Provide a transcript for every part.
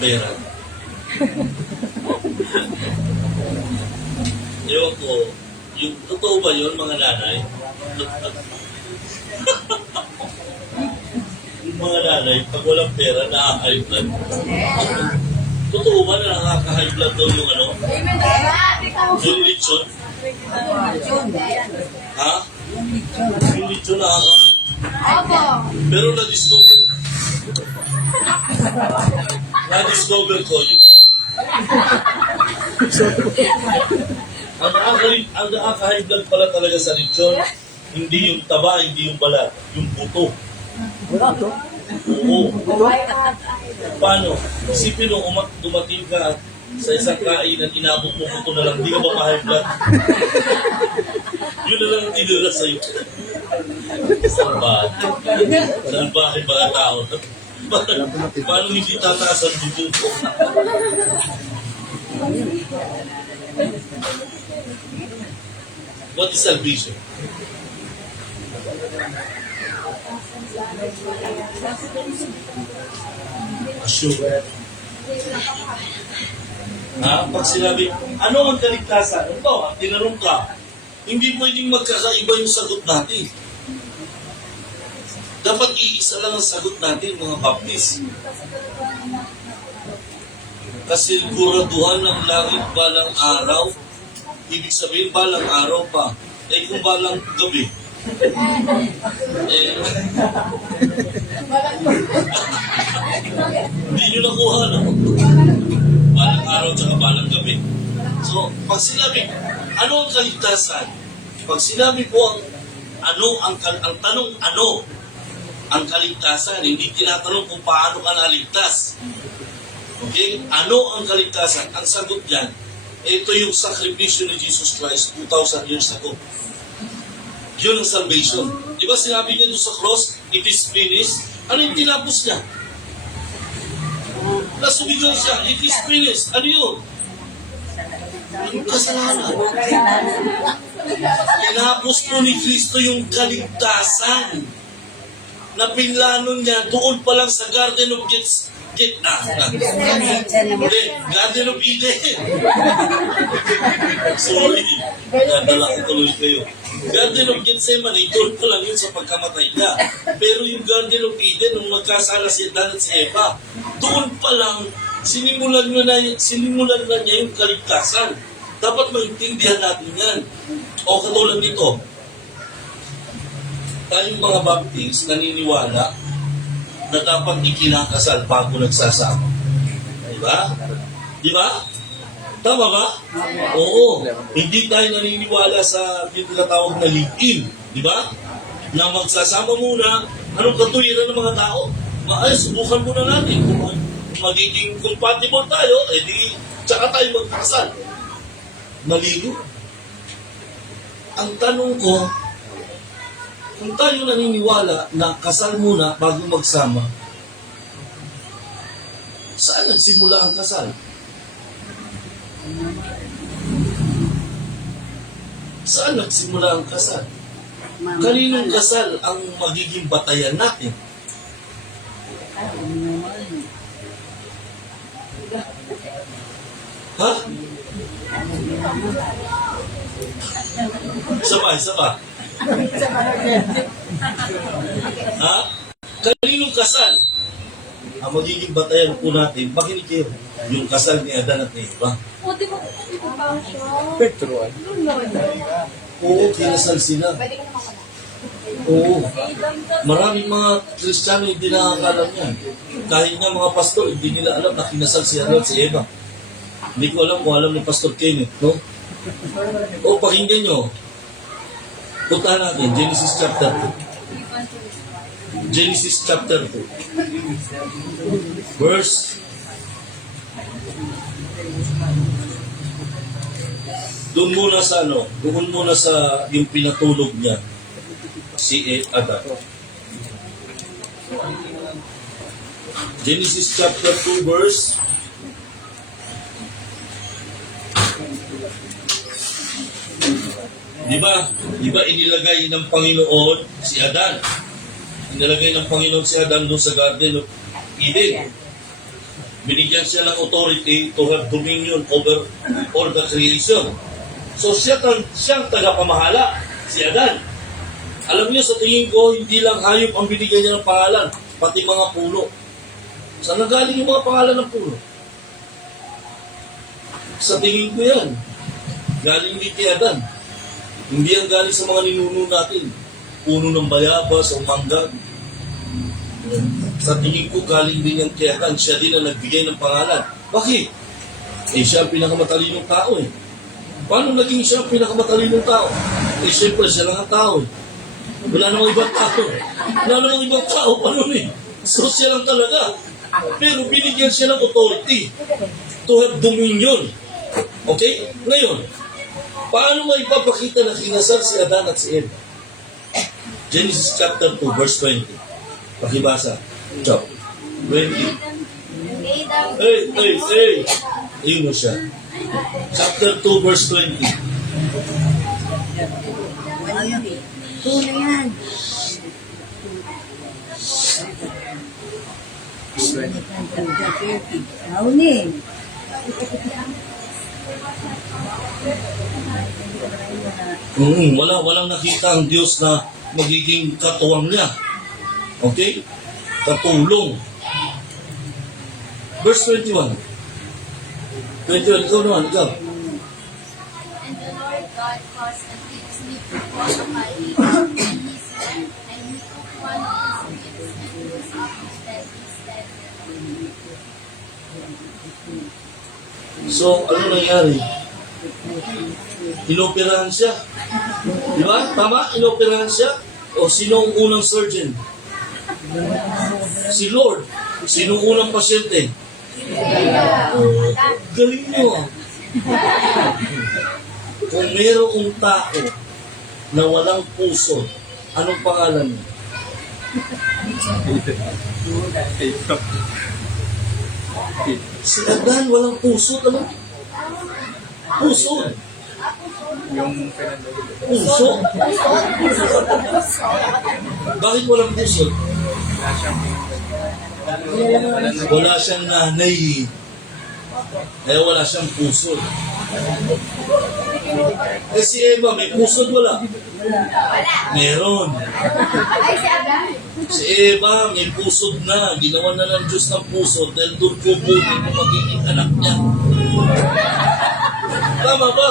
pera. Ewan ko, yung totoo ba yun, mga nanay? Yung mga nanay, pag walang pera, nakaka-high blood. Totoo ba na nakaka-high blood daw yung ano? Yung lechon? Ha? Yung lechon nakaka... Pero na-discover ko, yung... ang nakaka-high blood pala talaga sa lechon, hindi yung taba, hindi yung balat, yung buto. Oo. Paano? Isipin mo, dumating ka sa isang kainan, inabot mo buto na lang, hindi ka ba ma-high blood? Yun na lang ang tinira sa'yo. Salbahe. Salbahe mga tao. Paano hindi tataas ang buto? What is salvation? Assure. Pag sinabi, ano ang kaligtasan? Ito, tinanong ka, hindi pwedeng magkakaiba yung sagot natin. Dapat iisa lang ang sagot natin, mga Baptist. Kasi guraduhan ng langit balang araw, ibig sabihin balang araw pa. Eh kung balang gabi, hindi nyo nakuha, no? Balang araw tsaka balang gabi. So, pag sinabi, ano ang kaligtasan? Pag sinabi po ang tanong ano ang kaligtasan, hindi tinatanong kung paano ka naligtas. Okay? Ano ang kaligtasan? Ang sagot yan, ito yung sakripisyo ni Jesus Christ 2,000 years ago. Yun ang salvation. Di ba sinabi niya doon sa cross, it is finished? Ano yung tinapos niya? Nasubigaw siya, it is finished. Ano yun? Yung kasalanan. Tinapos po ni Kristo yung kaligtasan na pinlano niya doon pa lang sa Garden of Garden of Eden. Sorry. Nadala ko tuloy kayo. Garden of Gethsemane, doon pa lang yun sa pagkamatay niya. Pero yung Garden of Eden, nung magkasala si Adan at si Eva, doon pa lang, sinimulan na niya yung kaligtasan. Dapat maintindihan natin yan. O katulad nito, tayong mga Baptist naniniwala na dapat ikinakasal bago nagsasama. Diba? Diba? Tama ba? Oo. Hindi tayo naniniwala sa tinatawag na live-in. Diba? Na magsasama muna, anong katuwiran ng mga tao? Subukan muna natin. Kung magiging compatible tayo, edi tsaka tayo magkasal. Maligo. Ang tanong ko, kung tayo naniniwala na kasal muna bago magsama, saan nagsimula ang kasal? Saan nagsimula ang kasal? Kaninong kasal ang magiging batayan natin? Ha? Isa pa. Ha? Kaninong kasal ang magiging batayan po natin? Makinig kayo. Yung kasal ni Adan at ni Eva. Petro. Oo, kinasal sila. Oo. Maraming mga Kristiyano hindi nakakalam yan. Kahit nga mga pastor, hindi nila alam na kinasal si Adan at si Eva. Hindi ko alam kung alam ni Pastor Kenneth, no? O, pakinggan nyo. Puntahan natin, Genesis chapter 2. Genesis chapter 2. Verse. Doon muna sa yung pinatulog niya, si Adan. Genesis chapter 2 verse. Di ba inilagay ng Panginoon si Adan? Inilagay ng Panginoon si Adan doon sa Garden of Eden. Binigyan siya ng authority to have dominion over all the creation. So siyang tagapamahala, si Adan. Alam niyo, sa tingin ko, hindi lang hayop ang binigyan niya ng pangalan, pati mga puno. Saan nagaling yung mga pangalan ng puno? Sa tingin ko yan. Galing din kay Adan. Hindi yan galing sa mga ninuno natin. Puno ng bayabas o mangga. Sa tingin ko, galing din yan kay Adan. Siya din ang nagbigay ng pangalan. Bakit? Eh, siya ang pinakamatalinong tao eh. Paano naging siya ang pinakamatalinong tao? Eh, siyempre, siya lang ang tao eh. Wala namang ibang tao. Wala namang ibang tao pa nun eh. So, siya lang talaga. Pero binigyan siya ng authority to have dominion. Okay? Ngayon, paano mo ipapakita na kinasal si Adan at si Eva? Genesis chapter 2, verse 20. Pakibasa. Chop. 20. Hey. Ayun mo siya. Chapter 2, verse 20. Tunay yan. Naunin. Walang nakita ang Diyos na magiging katuwang niya. Okay? Katulong. Verse 21. 21, ikaw naman, ikaw. And the Lord God caused a great sleep to fall upon him, and he slept, and he took one of his ribs, and rose up his bed instead thereof. So, ano nangyari? Inoperahan siya. Di ba? Tama? Inoperahan siya? O sino ang unang surgeon? Si Lord. Sino ang unang pasyente? Galing nyo ah. Kung mayroong tao na walang puso, anong pangalan niya? Si Adan, walang puso. Ano? Puso. Puso? Bakit walang puso? Wala siyang nanay. Kaya wala siyang puso. Eh si Eva, may puso wala? Meron. Si Eva, may pusod na. Ginawa na ng Diyos ng pusod dahil doon kukunin ang magiging anak niya. Tama ba?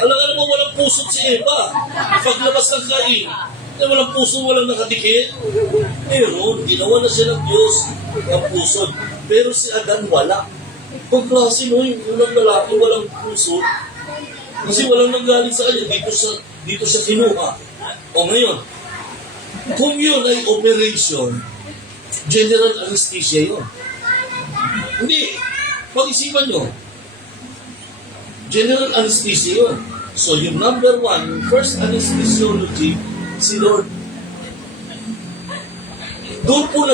Alam ka naman walang pusod si Eva. Paglabas ng kain, walang puso, walang nakadikit. Meron, ginawa na siya ng Diyos ng pusod. Pero si Adan wala. Kung klase mo, yung unang lalaki walang puso, kasi walang nanggaling sa kanya, dito siya kinuha. O ngayon, kung yun ay operation, general anesthesia yun. Hindi, pag-isipan nyo, general anesthesia yun. So yung number one, yung first anesthesiology, si Lord. Doon po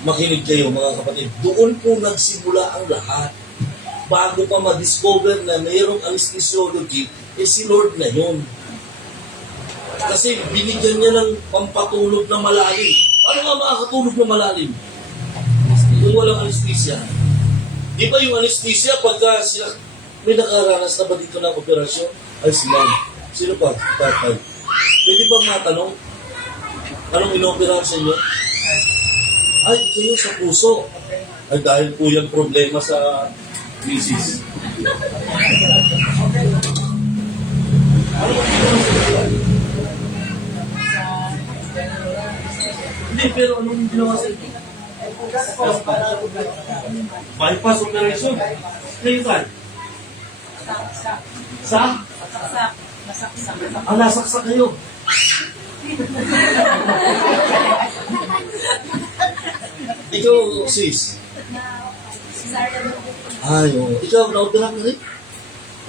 makinig kayo mga kapatid, doon po nagsimula ang lahat. Bago pa ma-discover na mayroong anesthesiology, si Lord na yun. Kasi binigyan niya ng pampatulog na malalim. Paano nga makakatulog na malalim? Kung walang anesthesia. Di ba yung anesthesia, pagka sila, may nakaranas na ba dito ng operasyon? Ay, sila. Sino pa? Tatay. Pwede bang matanong? Anong inoperahan sa inyo? Ay, kayo sa puso. Ay, dahil po yung problema sa misis. Hindi, pero anong ginawa sa inyo? Bypass operation. Ngayon saan? Sa? Ang nasaksak kayo. Ikaw, sis. Ay, oh. Ikaw, na-operahan ka rin?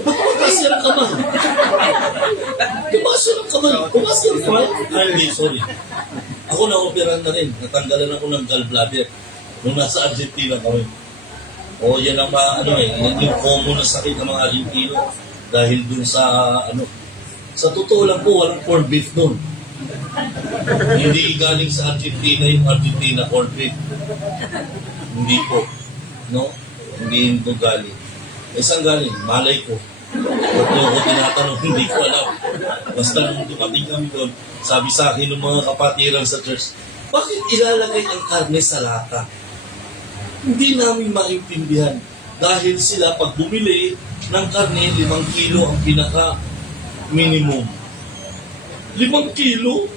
Ba't kumakasya ng kamay? Kumakasya ng kamay. Kumakasya ng kamay? Ay, hindi, sorry. Ako na-operahan na rin. Natanggalan ako ng gallbladder nung nasa Argentina kami. O, yan ang yan yung common na sakit ng mga Argentino dahil dun sa, sa totoo lang po, walang corned beef dun. Hindi galing sa Argentina yung Argentina corned beef. Hindi po. no? Hindi ito galing. Saan galing? Malay ko. Pag ako tinatanong, hindi ko alam. Basta nung dumating kami doon, sabi sa akin ng mga kapatiran sa church, bakit ilalagay ang karne sa lata? Hindi namin maintindihan. Dahil sila, pag bumili ng karne, 5 kilo ang pinaka-minimum. 5 kilo?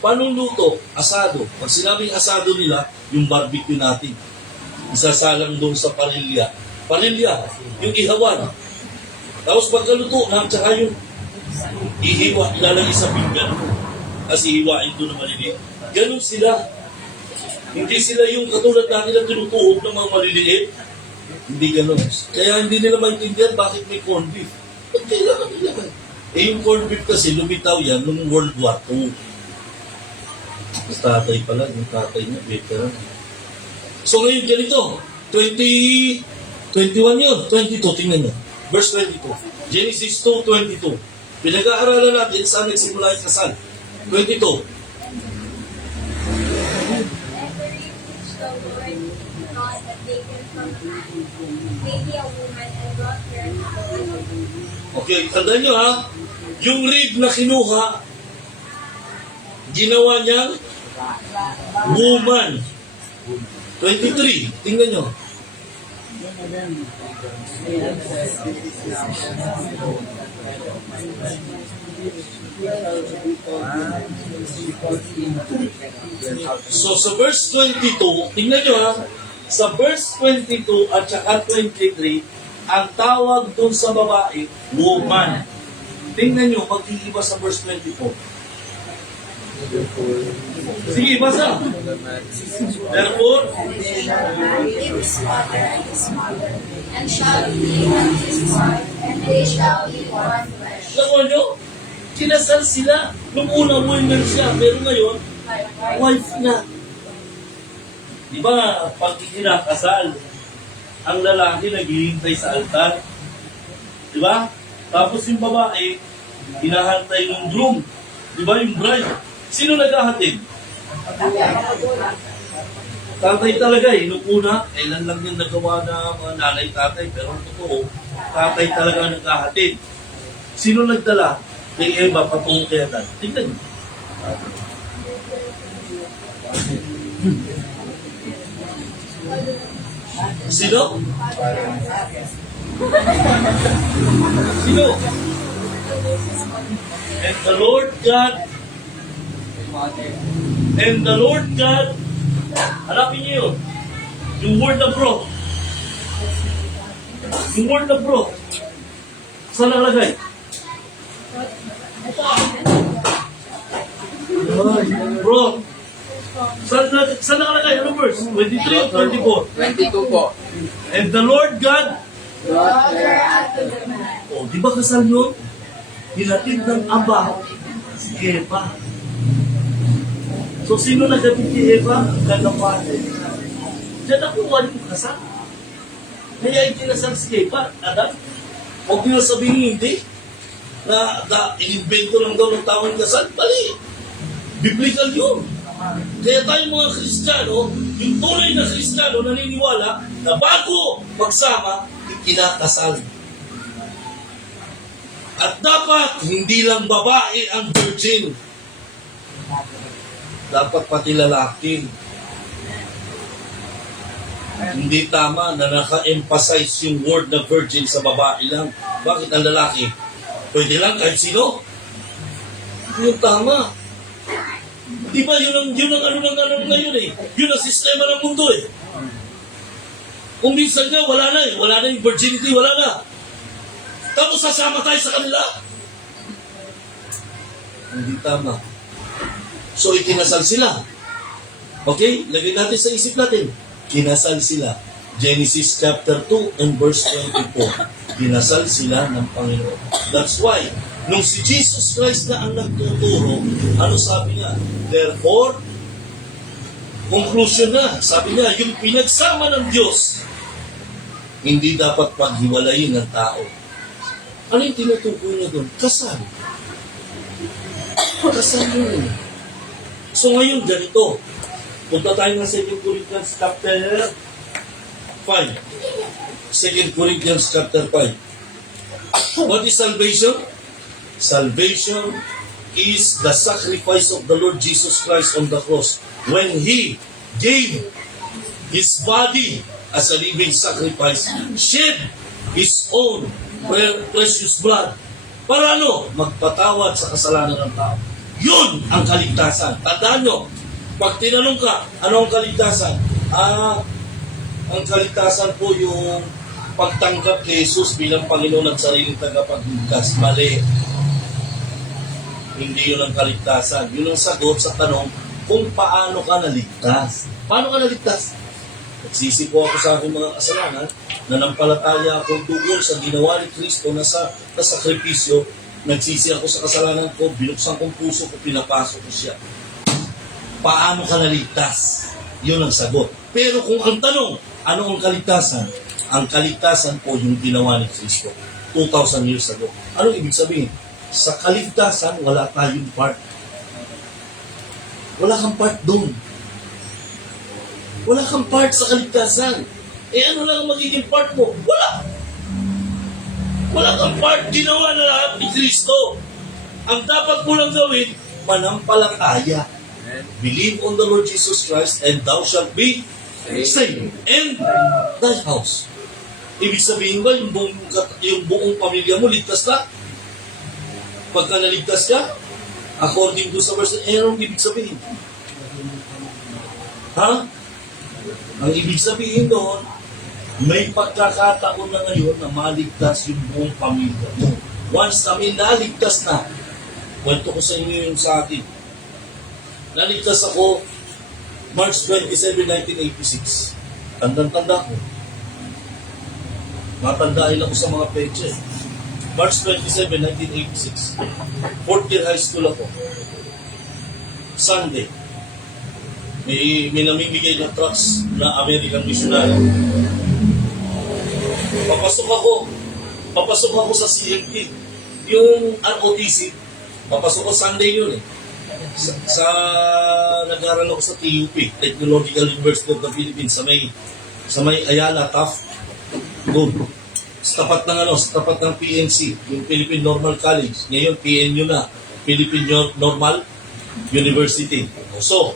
Paano luto? Asado. Pag sinabing asado nila, yung barbecue natin. Isasalang doon sa parilya. Parilya, yung ihawan. Tapos pagkaluto na, tsaka yung ihiwa, ilalagay sa pinggan. Kasi hiwain doon na maliliit. Ganun sila. Hindi sila yung katulad natin na tinutuhog ng mga maliliit. Hindi ganun. Kaya hindi nila maintindihan bakit may corned beef. Ba't kailangan nila? Yung corned beef kasi lumitaw yan noong World War II. Mas tatay pala, yung tatay niya, veteran. So ngayon ganito, 21 yun, 22, tingnan nyo. Verse 22, Genesis 2:22. Pinag-aaralan natin saan nagsimula yung kasal. 22. Every which the Lord God had taken from man, made a woman and brought her unto him. Okay, tandaan nyo ha, yung rib na kinuha, ginawa niyang woman. 23, tingnan nyo. So sa verse 22, tingnan nyo ha, sa verse 22 at saka 23, ang tawag dun sa babae, woman. Tingnan nyo, mag-iiba sa verse 24. Sige, basa. Therefore, His father and his mother, and shall be his wife, and they shall be one flesh. alam nyo, kinasal sila. Nung una, woman siya, pero ngayon, wife na. Di ba, pag kinakasal, ang lalaki naghihintay sa altar. Di ba? Tapos yung babae, hinahantay ng groom. Di ba, yung bride. Sino naghahatid? Tatay talaga eh. Nung una, kailan lang yung nagawa na mga nanay, tatay. Pero totoo, tatay talaga naghahatid. Sino nagdala? Kay Eva, patungo kay Adan. Tingnan niyo. Sino? Sino? And the Lord God, hanapin niyo yun. Yung word na bro. Yung word na bro. Saan nakalagay? Bro. Saan nakalagay? Ano verse? 23 o 24? 22 po. And the Lord God, Brought her unto the man. oh, di ba kasal yun? Hinatid ng Aba si Eva. So, sino naghatid kay Eva? Ang kalapatin. Diyan nakuha yung kasal. Kaya ikinasal si Eva, Adan. Huwag nyo sabihin hindi. Na in-invento lang daw ng tawang kasal. Bali. Biblical yun. Kaya tayong mga Kristiyano, yung tunay na Kristiyano naniniwala na bago magsama, ikinakasal. At dapat hindi lang babae ang virgin. Dapat pati lalaki. Hindi tama na naka-emphasize yung word na virgin sa babae lang. Bakit ang lalaki? Pwede lang kahit sino. Hindi yung tama. Di ba yun ang ano ngayon eh. Yun ang sistema ng mundo eh. Kung minsan nga wala na eh. Wala na yung virginity, wala na. Tapos sasama tayo sa kanila. Hindi tama. So ikinasal sila. Okay? Lagay natin sa isip natin. Kinasal sila. Genesis chapter 2 and verse 24. Kinasal sila ng Panginoon. That's why, nung si Jesus Christ na ang nagtuturo, ano sabi niya? Therefore, conclusion na. Sabi niya, yung pinagsama ng Diyos, hindi dapat paghiwalayin ng tao. Ano yung tinutukoy niya doon? Kasal. Kasal yun. So ngayon, ganito. Punta tayo nga sa 2 Corinthians chapter 5. 2 Corinthians chapter 5. What is salvation? Salvation is the sacrifice of the Lord Jesus Christ on the cross when He gave His body as a living sacrifice, shed His own precious blood. Para ano? Magpatawad sa kasalanan ng tao. Yun ang kaligtasan. Tandaan nyo, pag tinanong ka, ano ang kaligtasan? Ang kaligtasan po yung pagtanggap kay Jesus bilang Panginoon at sariling tagapagligtas. Mali. Hindi yun ang kaligtasan. Yun ang sagot sa tanong kung paano ka naligtas. Paano ka naligtas? Nagsisi po ako sa aking mga kasalanan, nanampalataya ako tungkol sa ginawa ni Kristo na sa sakripisyo. Nagsisi ako sa kasalanan ko, binuksan kong puso ko, pinapasok ko siya. Paano ka naligtas? Yun ang sagot. Pero kung ang tanong, ano ang kaligtasan? Ang kaligtasan po yung ginawa ni Kristo 2,000 years ago. Anong ibig sabihin? Sa kaligtasan, wala tayong part. Wala kang part doon. Wala kang part sa kaligtasan. Ano lang ang magiging part mo? Wala. Wala kang part. Ginawa na lahat ni Kristo. Ang dapat mo lang gawin, manampalataya. Believe on the Lord Jesus Christ and thou shalt be saved. And thy house. Ibig sabihin ba, yung buong pamilya mo, ligtas ka? Pagka naligtas ka, according to sa verse, anong ibig sabihin? Ha? Ang ibig sabihin doon, may pagkakataon na ngayon na maligtas yung buong pamilya mo. Once kami naligtas na, kwento ko sa inyo yung sa akin. Naligtas ako March 27, 1986. Tandang-tanda ko. Matandain ako sa mga peche. March 27, 1986. Fourth year high school ako. Sunday. May namimigay na trucks na American missionary. Papasok ako sa CMT. Yung ROTC, papasok ko Sunday yun eh. Nag-aaral ako sa TUP, Technological University of the Philippines, sa may Ayala, Taft. Doon. Sa tapat ng PNC, yung Philippine Normal College. Ngayon, PNU na, Philippine Normal University. So,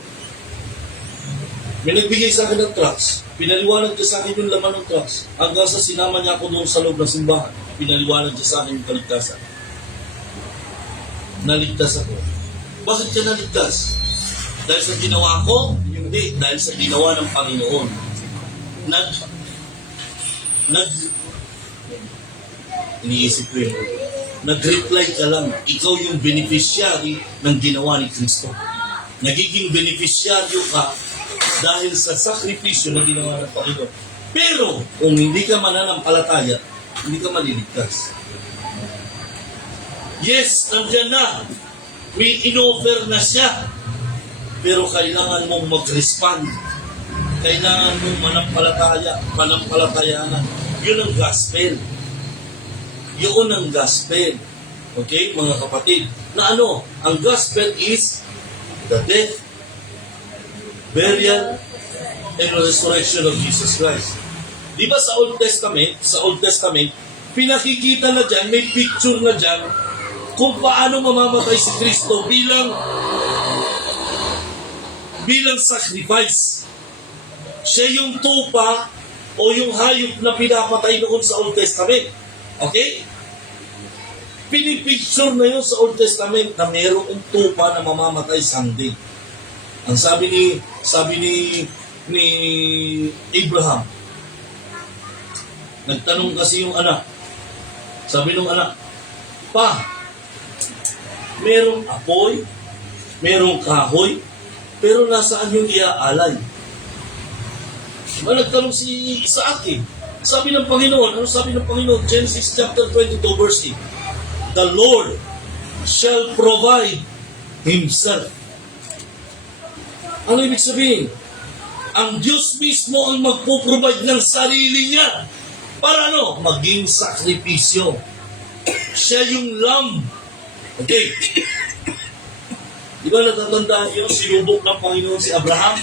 may nagbigay sa akin ng trucks. Pinaliwanag niya sa akin yung laman ng trucks. Hanggang sa sinama niya ako doon sa loob ng simbahan. Pinaliwanag niya sa akin yung kaligtasan. Naligtas ako. Bakit ka naligtas? Dahil sa ginawa ko? Hindi. Dahil sa ginawa ng Panginoon. Iniisip ko yun. Nag-reply ka lang. Ikaw yung beneficiary ng ginawa ni Kristo. Nagiging beneficiaryo ka dahil sa sakripisyo na ginawa ng Panginoon. Pero, kung hindi ka mananampalataya, hindi ka maliligtas. Yes, nandiyan na. May in-offer na siya. Pero kailangan mong mag-respond. Kailangan mong manampalatayanan. Yun ang gospel. Yun ang gospel. Okay, mga kapatid? Na ano? Ang gospel is the death, burial, and resurrection of Jesus Christ. Di ba sa Old Testament, pinakikita na dyan, may picture na dyan, kung paano mamamatay si Kristo bilang sacrifice. Siya yung tupa o yung hayop na pinapatay noon sa Old Testament. Okay? Pinipicture na yun sa Old Testament na mayroong tupa na mamamatay someday. Ang sabi ni Abraham, nagtanong kasi yung anak. Sabi nung anak, Pa, merong apoy, merong kahoy, pero nasaan yung iaalay? Diba nagtanong si Isaac eh. Sabi ng Panginoon, ano sabi ng Panginoon? Genesis chapter 22 verse 8. The Lord shall provide Himself. Ano ibig sabihin? Ang Diyos mismo ang magpo-provide ng sarili niya. Para ano? Maging sakripisyo. Siya yung lamb. Okay. Di ba natatandaan yun? Sinubok ng Panginoon si Abraham?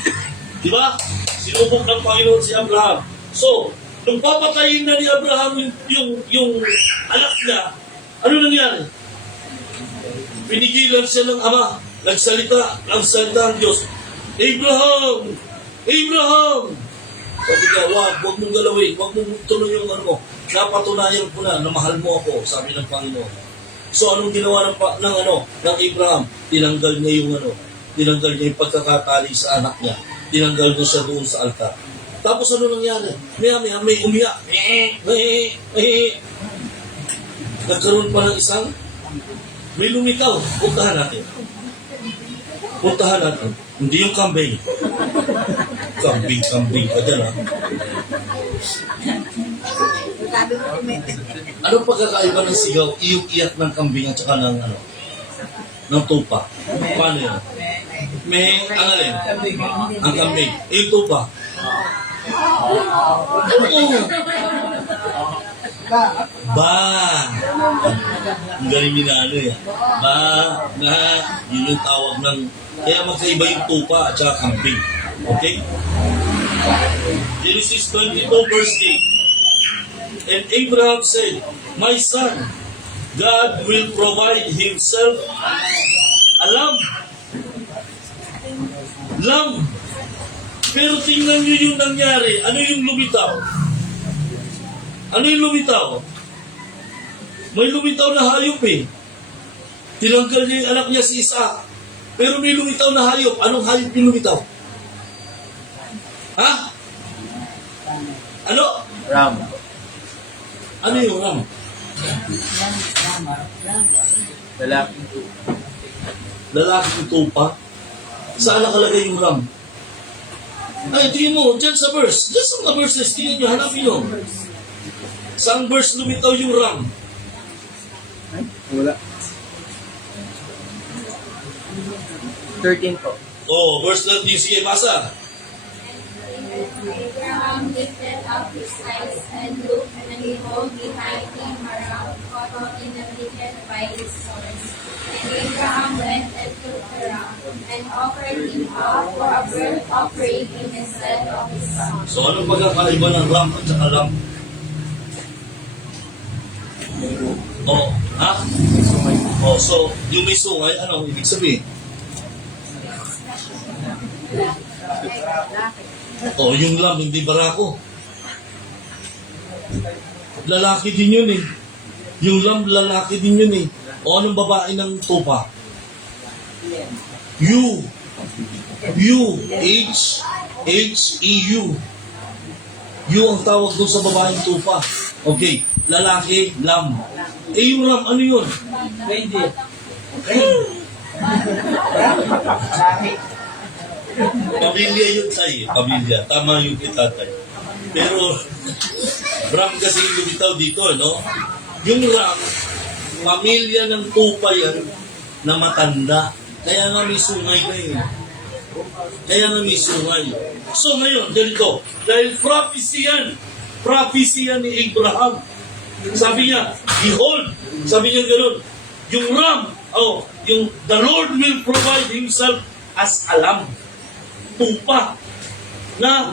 Di ba? Sinubok ng Panginoon si Abraham. So, Nung papatayin na ni Abraham yung anak niya, ano nangyari? Pinigilan siya ng ama. Nagsalita ang salita ng Diyos. Abraham! Abraham! Sabi niya, wag mong galawin, wag mong tuloy yung ano mo. Napatunayan ko na mahal mo ako, sabi ng Panginoon. So anong ginawa ng Abraham? Tinanggal niya yung pagkakatali sa anak niya. Tinanggal niya siya doon sa altar. Tapos ano nangyari? Maya may umiyak. Nagkaroon pa ng isang may lumitaw. Puntahan natin. Hindi yung kambing. Kambing ka dyan, ha? Sabi mo, tumipid. Anong pagkakaiba ng sigaw, iyong iyak ng kambing at saka ng tupa? Paano yun? May, ang alin? Ang kambing. Yung tupa. Oo. Ba. Ang galing ni Nano, Ba. Yun yung tawag ng, kaya magkaiba yung tupa at saka kambing. Okay? Genesis 22 verse 8. And Abraham said, my son, God will provide himself a lamb. Lamb. Pero tingnan nyo yung nangyari. Ano yung lumitaw? May lumitaw na hayop eh. Tinanggal niya yung anak niya si Isaac. Pero may lumitaw na hayop. Anong hayop yung lumitaw? Ha? Ano? Ram. Ano yung ram? Lalaki. Lalaking tupa? Saan nakalagay yung ram? Ay, tingin mo, dyan sa verse. Dyan sa mga verses, tingin nyo, hanapin nyo. Saan verse lumitaw yung ram? Wala. 13 po. Oh, verse 13, sige, basa. Abraham lifted up his eyes and looked, and behold, behind him a ram caught up in the thicket by his horns. And Abraham went and took the ram, and offered him up for a burnt offering in the stead of his son. So, anong pagkakaiba ng ram at saka lamb? Oh, ha? Oh, so, yung may sungay, ano ibig sabihin? Oh, yung lamb, hindi barako. Lalaki din yun eh. Yung lamb, lalaki din yun eh. O anong babae ng tupa? H-E-U. You ang tawag doon sa babaeng tupa. Okay, lalaki, lamb. Eh yung ram, ano yun? Pamilya yun tayo. Pamilya. Tama yung itatay. Pero, ram kasi yung lumitaw dito, no? Yung ram, pamilya ng tupa yan na matanda. Kaya nga may sungay na yun. So ngayon, ganito, dahil prophecy yan ni Abraham. Sabi niya, behold, sabi niya gano'n, yung ram, the Lord will provide Himself as a lamb. Tupa. Na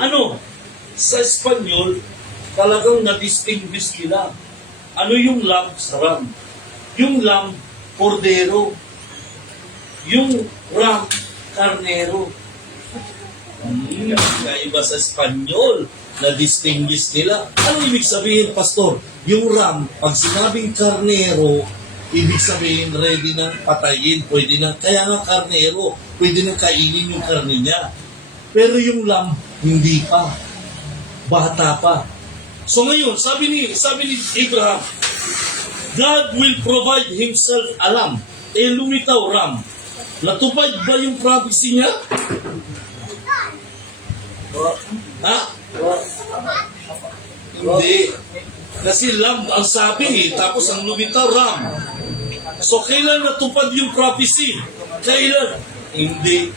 sa Espanyol, talagang na-distinguish nila. Ano yung lamb sa ram? Yung lamb, kordero. Yung ram, karnero. Kaiba sa Espanyol, na-distinguish nila. Ano ibig sabihin, Pastor? Yung ram, pag sinabing karnero, ibig sabihin ready na patayin, pwede na, kaya nga karnero, pwede na kainin yung karne niya. Pero yung lamb, hindi pa. Bata pa. So ngayon, sabi ni Abraham, God will provide Himself a lamb. Lumitaw ram. Natupad ba yung prophecy niya? Ha? Hindi. Kasi lamb ang sabi tapos ang lumitaw ram. So kailan natupad yung prophecy? Kailan? Hindi.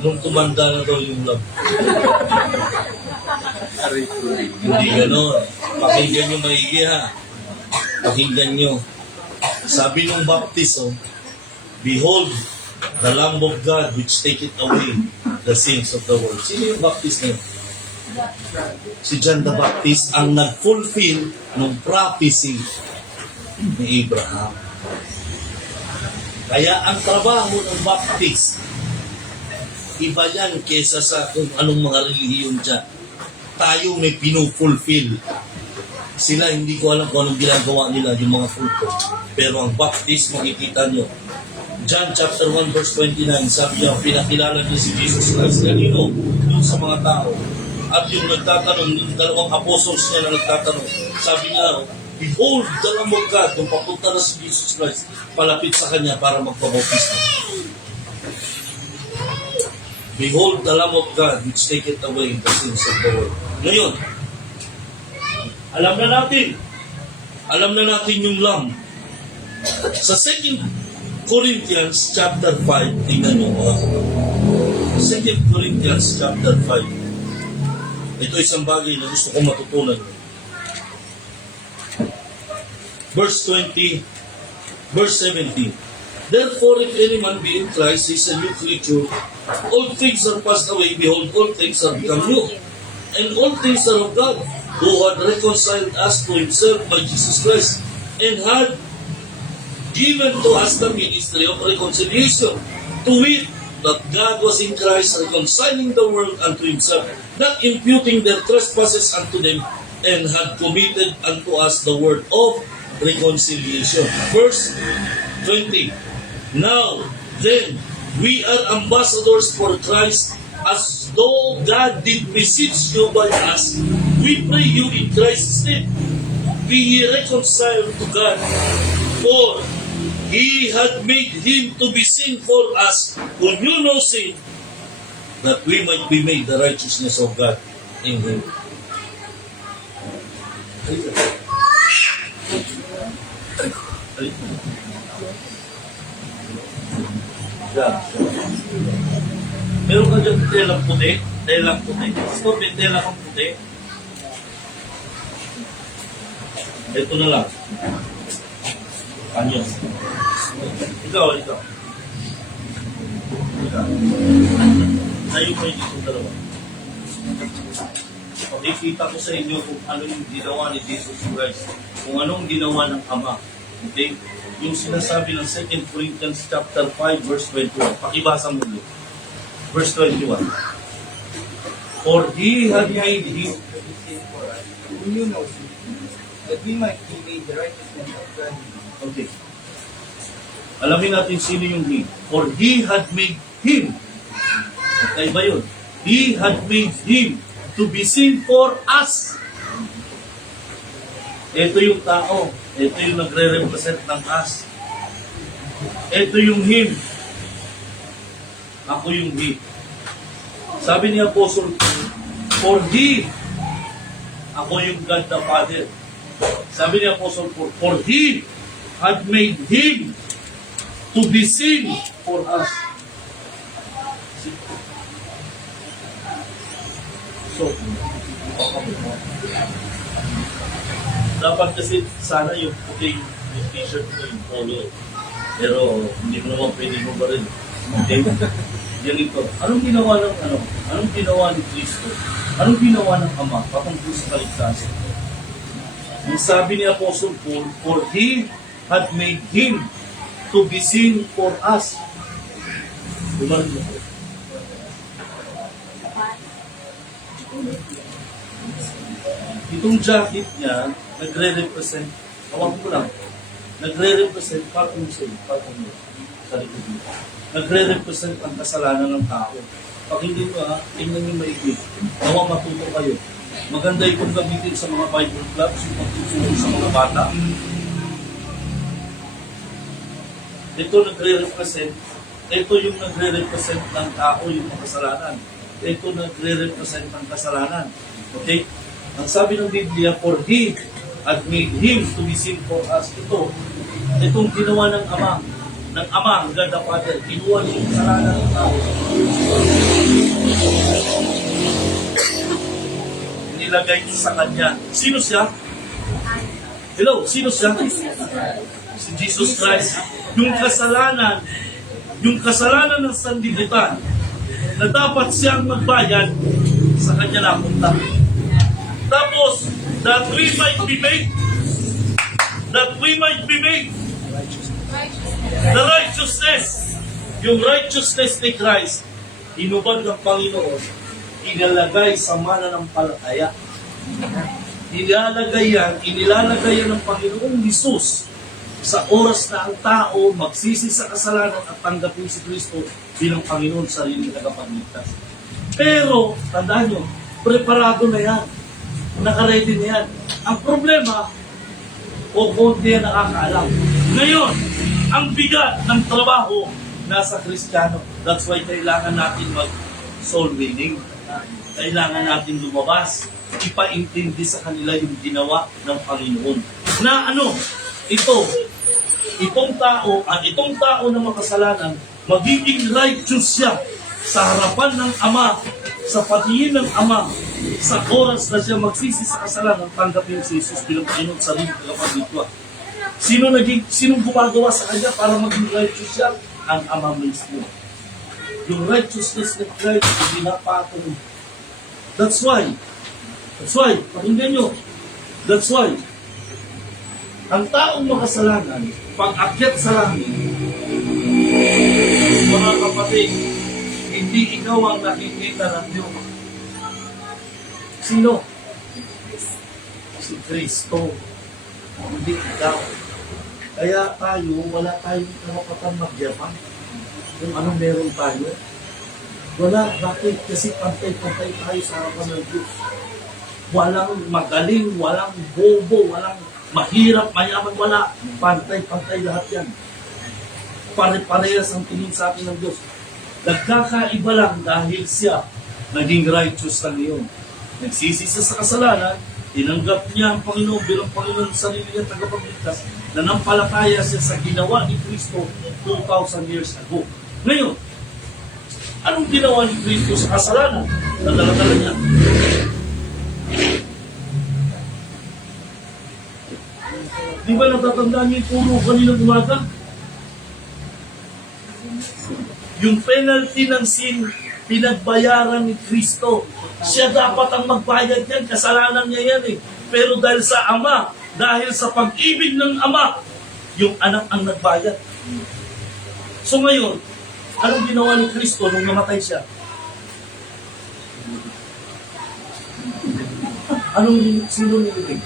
Nung tumanda na daw yung lamb. Hindi ganon. Pakinggan nyo maigi ha. Pakinggan nyo. Sabi nung baptizo, behold, The Lamb of God which taketh away the sins of the world. Sino yung baptist na yun? Si John the Baptist ang nag-fulfill ng prophecy ni Abraham. Kaya ang trabaho ng baptist, iba yan kesa sa kung anong mga relihiyon dyan. Tayo may pinufulfill. Sila hindi ko alam kung anong ginagawa nila, yung mga kulto. Pero ang baptist, makikita nyo. John chapter 1 verse 29, sabi niya, pinakilala niya si Jesus Christ. Kanino? Doon sa mga tao. At yung nagtatanong, yung dalawang apostles niya na nagtatanong, sabi niya, behold, the Lamb of God, kung papunta na si Jesus Christ, palapit sa kanya para magpabautismo. Behold, the Lamb of God, which taketh away the sins of the world. Ngayon, alam na natin yung Lamb. Sa 2 Corinthians chapter 5, tingnan nyo mga kapatid. 2 Corinthians chapter 5. Ito isang bagay na gusto kong matutunan. Verse 20, verse 17. Therefore, if any man be in Christ, he is a new creature. All things are passed away. Behold, all things are become new. And all things are of God, who had reconciled us to himself by Jesus Christ, and had given to us the ministry of reconciliation, to wit, that God was in Christ reconciling the world unto himself, not imputing their trespasses unto them, and had committed unto us the word of reconciliation. Verse 20. Now, then, we are ambassadors for Christ, as though God did beseech you by us. We pray you in Christ's name, be ye reconciled to God, for He had made him to be sin for us, who knew no sin, that we might be made the righteousness of God in him. Meron ka dyan telang puti? Telang puti. Gusto may telang kang puti? Ito na lang. Kanyo. Ikaw. Tayo ko yung itong dalawa. Ikita ko sa inyo kung ano yung ginawa ni Jesus Christ. Kung anong ginawa ng Ama. Okay? Yung sinasabi ng 2 Corinthians chapter 5 verse 21. Pakibasa mo ulit. Verse 21. For He had made Him. Who you know, that we might be made the righteousness of God. Okay. Alamin natin sino yung He. For He had made Him. Okay ba yun? He had made Him to be sin for us. Ito yung tao. Ito yung nagre-represent ng us. Ito yung Him. Ako yung He. Sabi ni Apostle, for He, ako yung God the Father. Sabi ni Apostle Paul, for He had made Him to be sin for us. So, dapat kasi sana yung puting yung t-shirt ko yung polo. Pero hindi mo naman pwede mo ba rin. Okay? Ganito. Anong ginawa ng Anong ginawa ni Kristo? Anong ginawa ng Ama patungkol sa kaligtasan? Yung sabi ni Apostle Paul, for He had made Him to be sin for us. Bumalik mo. Itong jacket niya, nagre-represent, tawag ko lang, nagre-represent patong sa likod niya. Nagre-represent ang kasalanan ng tao. Pag hindi mo tingnan niyo maigit. Nawa matuto kayo. Maganda itong gamitin sa mga Bible clubs, yung pagtutulong sa mga bata. Ito nagre-represent, ito yung nagre-represent ng tao, yung mga kasalanan. Ito nagre-represent ng kasalanan. Okay? Ang sabi ng Biblia, for He had made Him to be sin for us. Itong ginawa ng Ama, God the Father, kinuha niya yung kasalanan ng tao. Nilagay niya sa Kanya. Sino siya? Hello, sino siya? Si Jesus Christ. Yung kasalanan yung kasalanan ng sanlibutan na dapat siyang magbayad sa kanya napunta. Tapos, that we might be made the righteousness, yung righteousness ni Christ, hinubad ng Panginoon, inalagay sa mananampalataya. Inilalagay yan ng Panginoong Jesus sa oras na ang tao magsisi sa kasalanan at tanggapin si Kristo bilang Panginoon sariling tagapagligtas. Pero, tandaan nyo, preparado na yan. Nakaready na yan. Ang problema, o konti yan nakakaalam. Ngayon, ang bigat ng trabaho nasa Kristiyano. That's why kailangan natin mag-soul winning. Kailangan natin lumabas. Ipaintindi sa kanila yung ginawa ng Panginoon. Na ano, itong tao na makasalanan, magiging righteous siya sa harapan ng Ama, sa patingin ng Ama, sa oras na siya magsisi sa kasalanan, tanggapin si Jesus bilang Panginoon sa sarili tagapagligtas. Sinong gumagawa sa kanya para maging righteous siya? Ang Ama mismo. Yung righteousness ng Christ ay pinapatong. That's why, pakinggan nyo, that's why, ang taong makasalanan, pag akyat sa langit, mga kapatid, hindi ikaw ang nakikita ng Diyos. Sino? Si Kristo. Hindi ikaw. Kaya tayo, wala tayong karapatan magyabang kung anong meron tayo. Wala. Bakit? Kasi pantay-pantay tayo sa harapan ng Diyos. Walang magaling, walang bobo, walang mahirap, mayaman, wala. Pantay-pantay lahat yan. Pare-parehas ang tingin sa atin ng Diyos. Nagkakaiba lang dahil siya naging righteous na ngayon. Nagsisisa sa kasalanan, tinanggap niya ang Panginoon bilang Panginoon sa sarili niya tagapagligtas, nanampalataya siya sa ginawa ni Kristo 2,000 years ago. Ngayon, anong ginawa ni Kristo sa kasalanan? Nadala-dala niya. Di ba natatandaan niyo yung puro kaninang umaga? Yung penalty ng sin, pinagbayaran ni Kristo. Siya dapat ang magbayad yan. Kasalanan niya yan eh. Pero dahil sa Ama, dahil sa pag-ibig ng Ama, yung anak ang nagbayad. So ngayon, anong ginawa ni Kristo nung namatay siya? Sino nilibig?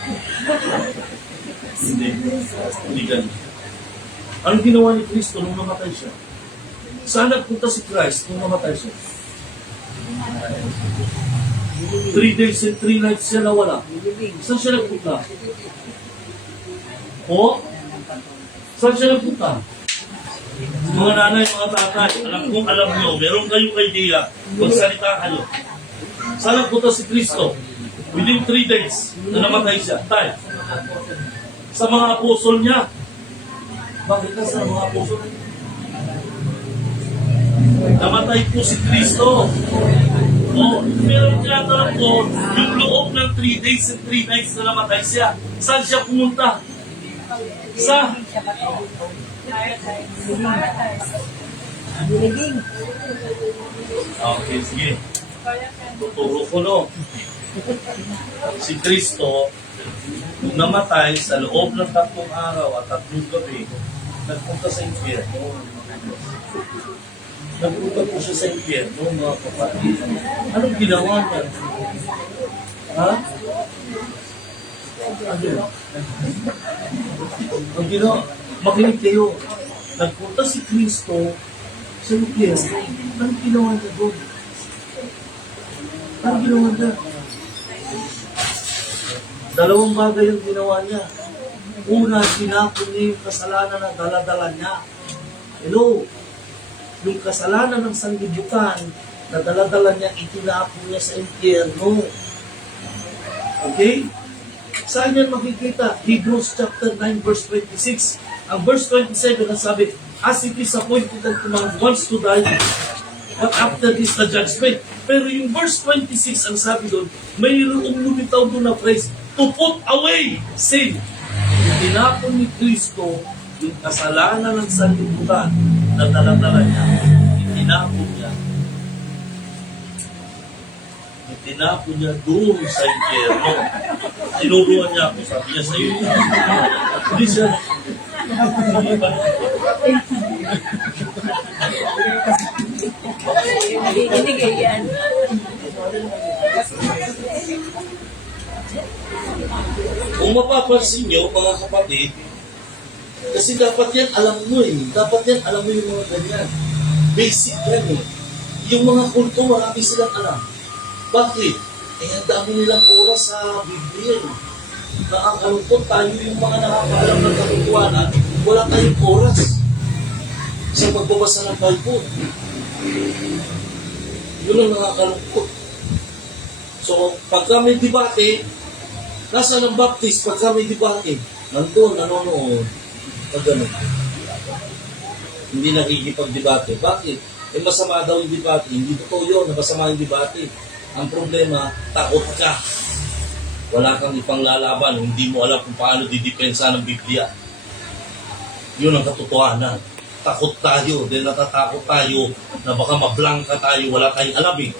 Hindi ganun. Anong ginawa ni Kristo nung namatay siya? Saan nagpunta si Christ nung namatay siya? 3 days and 3 nights siya nawala. Saan siya nagpunta? O? Saan siya nagpunta? Mga nanay, mga tatay, alam nyo, meron kayong idea, magsalita kayo. Saan nagpunta si Kristo? Within 3 days na namatay siya. Tayo. Sa mga apostol niya. Bakit ka sa mga apostol niya? Namatay po si Kristo. O, meron tinatanong ko, yung loob ng 3 days and 3 nights na namatay siya. Saan siya pumunta? Sa? Okay, sige. Tuturo ko no. Si Kristo, nung namatay sa loob ng 3 araw at 3 gabi, nagpunta sa impyerno. Nagpunta po siya sa impyerno, mga kapatid. Anong ginawa niya? Ha? Ano? Ang ginawa, makinig kayo. Nagpunta si Kristo sa impyerno. Anong ginawa niya doon? Anong ginawa niya? Dalawang bagay ang ginawa niya. Una, sinapon niya yung kasalanan na dala-dala niya. Hello? Yung kasalanan ng sanlibutan na dala-dala niya, itinapon niya sa impyerno. Okay? Saan yan makikita? Hebrews chapter 9 verse 26. Ang verse 27 ang sabi, as it is appointed unto man once to die, but after this the judgment. Pero yung verse 26 ang sabi doon, mayroong lumitaw doon na phrase, to put away sin. Tinapon ni Kristo yung kasalanan ng sanlibutan na dala-dala niya, itinapon niya. Itinapon niya doon sa impyerno. Tinuruan niya ako, sabi niya sa iyo. Hindi siya. Hindi ba? Nagiginig yan. Kung mapapansin nyo, mga kapatid, kasi dapat yan alam mo eh. Dapat yan alam mo yung mga ganyan. Basic yan eh. Yung mga kulto, marami silang alam. Bakit? Eh, ang dami nilang oras sa Biblia eh. Nakakalungkot tayo yung mga nakakaalam ng katotohanan, wala tayong oras sa pagbabasa ng Bible. Yun ang nakakalungkot. So, pagka may debate, nasa ng Baptist, pagka may debate, nandun, nanonood, pag ganun. Hindi nakikipag-debate. Bakit? Eh, masama daw yung debate. Hindi totoo yun, na masama yung debate. Ang problema, takot ka. Wala kang ipanglalaban, hindi mo alam kung paano didepensa ng Biblia. Yun ang katotohanan. Takot tayo, dahil natatakot tayo na baka mablangka tayo, wala tayong alam eh.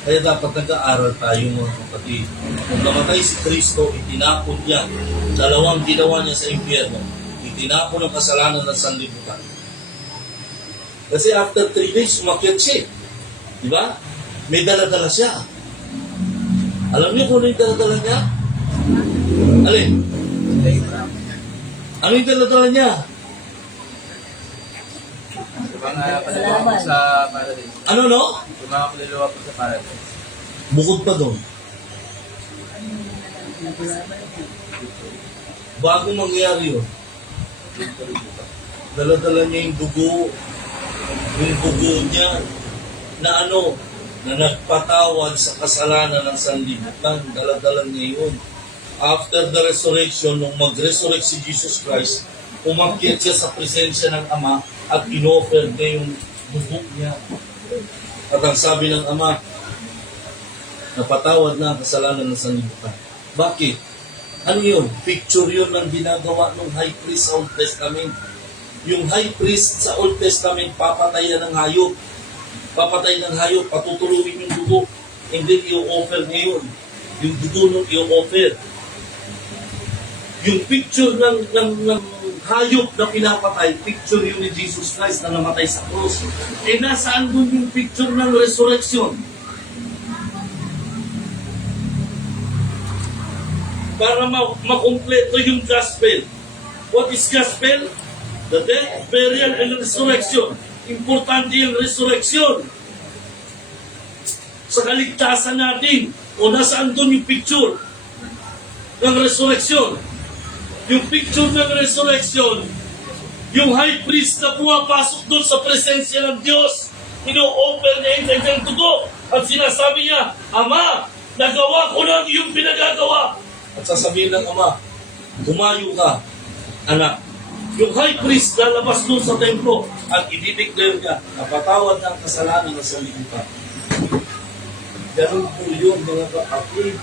Kaya dapat nag-aaral tayo mga kapatid. Kung namatay si Kristo, itinapon niya. Dalawang ginawa niya sa impyerno. Itinapon ang kasalanan ng sanlibutan. Kasi after 3 days, umakyat siya. Di ba? May dala-dala siya. Alam niyo kung ano yung dala-dala niya? Alin? Ano yung dala-dala niya? Mga kaluluwa po sa paradise. Ano no? Yung mga kaluluwa po sa paradise. Bukod pa doon. Bago mangyari yun, dala-dala niya yung dugo niya na ano, na nagpatawad sa kasalanan ng sanlibutan. Dala-dala niya yun. After the resurrection, nung mag-resurrect si Jesus Christ, umakyat siya sa presensya ng Ama at in-offer niya yung dugo niya. At ang sabi ng Ama, napatawad na ang kasalanan ng sanlibutan. Bakit? Ano yun? Picture yun ng ginagawa ng high priest sa Old Testament. Yung high priest sa Old Testament, papatayan ng hayop. Papatay ng hayop, patutuluin yung dugo. And then, i-offer niya yun. Yung dugo nung i-offer. Yung picture ng hayop na pinapatay, picture yun ni Jesus Christ na namatay sa cross. Eh, nasaan dun yung picture ng resurrection? Para makumpleto yung gospel. What is gospel? The death, burial, and resurrection. Importante yung resurrection. Sa kaligtasan natin, o nasaan doon yung picture ng resurrection? Yung picture ng resurrection, yung high priest na pumapasok doon sa presensya ng Diyos, ino-offer niya yung kanyang dugo, at sinasabi niya, Ama, nagawa ko na yung pinagagawa. At sasabihin ng Ama, humayo ka, anak. Yung high priest lalabas doon sa templo at i-declare niya, napatawad ng kasalanan ng sanlibutan. Ganun po yun, mga kapatid.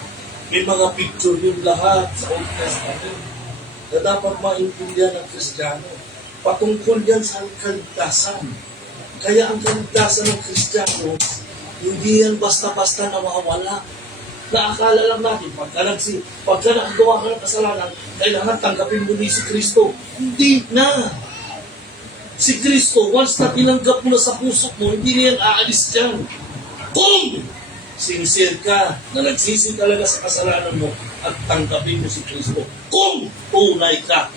May mga picture yun lahat sa Old Testament na dapat maintindihan ng Kristiyano. Patungkol yan sa kaligtasan. Kaya ang kaligtasan ng Kristiyano, hindi yan basta-basta na mawawala. Naakala lang natin, pagka nakagawa ka ng kasalanan, kailangan tanggapin mo ni si Kristo. Hindi na. Si Kristo, once na tinanggap mo na sa puso mo, hindi na yan aalis dyan. Kung sincere ka na nagsisi talaga sa kasalanan mo at tanggapin mo si Kristo. Kung tunay ka.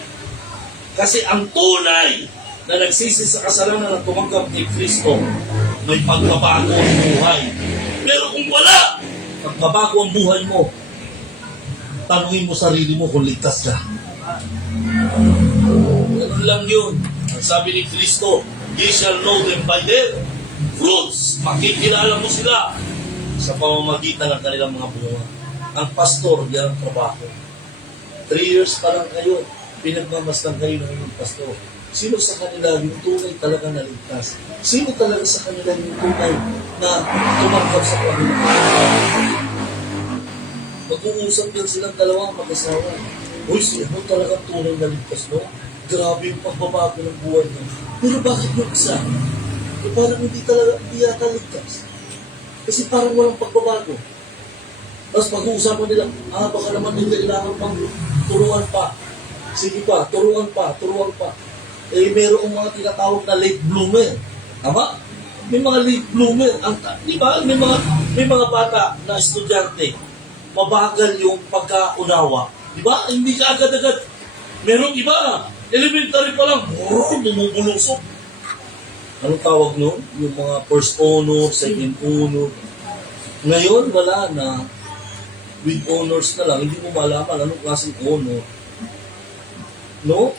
Kasi ang tunay na nagsisi sa kasalanan at tumanggap ni Kristo, may pagbabago ang buhay. Pero kung wala, pagbabago ang buhay mo, tanungin mo sarili mo kung ligtas ka. Ganun lang yun. Ang sabi ni Kristo, ye shall know them by their fruits. Makikilala mo sila sa pamamagitan ng kanilang mga bunga. Ang pastor, yan ang trabaho. 3 years pa lang kayo, pinagmamasdan kayo ng inyong pastor. Sino sa kanila yung tunay talaga na ligtas? Sino talaga sa kanila yung tunay na tumanggap sa Panginoon? Mag-uusap yan silang dalawang mag-asawa. Uy, sino talaga tunay na ligtas, no? grabe yung pagbabago ng buhay niya. Pero bakit yung isa? Parang hindi yata ligtas. Kasi parang walang pagbabago. Tapos pag-uusapan nila, baka naman din kailangan pang turuan pa. Sige pa, turuan pa. Eh, merong mga tinatawag na late bloomer. Tama? May mga late bloomer. Di ba? May mga bata na estudyante, mabagal yung pagkaunawa. Di ba? Hindi ka agad-agad. Merong iba, elementary pa lang, bumubulusok. Anong tawag nun? Yung mga first honor, second honor. Ngayon, wala na. With honors na lang, hindi mo malaman anong klaseng honor. No?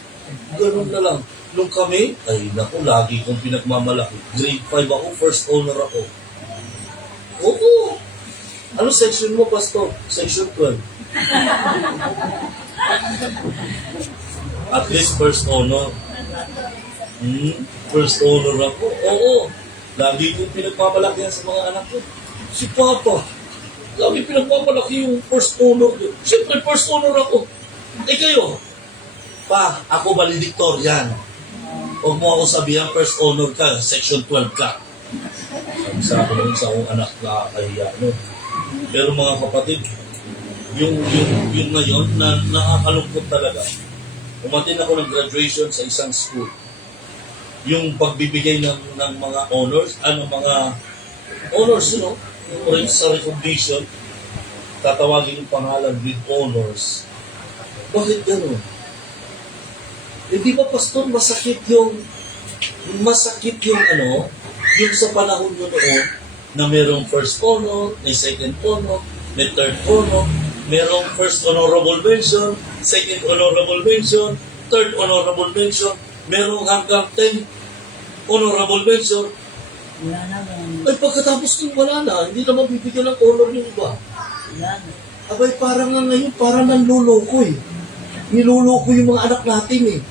Ganun na lang. Nung kami, ay naku, lagi kong pinagmamalaki. Grade 5 ako, first honor ako. Oo. Ano section mo, Pastor? Section 12. At least first honor. First honor ako. Oo. Lagi kong pinagmamalaki sa mga anak ko. Si Papa, lagi pinagmamalaki yung first honor ko. Siyempre, first honor ako. Eh kayo, Pa, ako valedictorian. Huwag mo ako sabihan, first honor ka, section 12 ka. Sabi naman sa akong anak na kahiya, no? Pero mga kapatid, yung ngayon, na nakakalungkot talaga. Umatin ako ng graduation sa isang school. Yung pagbibigay ng mga honors, mga honors, sa recognition, tatawagin yung pangalan with honors. Bakit gano'n? Eh di ba, Pastor, masakit yung yung sa panahon nyo noon, na merong first honor, may second honor, may third honor, merong first honorable mention, second honorable mention, third honorable mention, merong hanggang 10 honorable mention. Wala na yan. Ay, pagkatapos kung wala na, hindi na mabibigyan ng honor yung iba. Wala na. Abay, parang nga ngayon, parang nanluloko eh. Niluloko yung mga anak natin eh.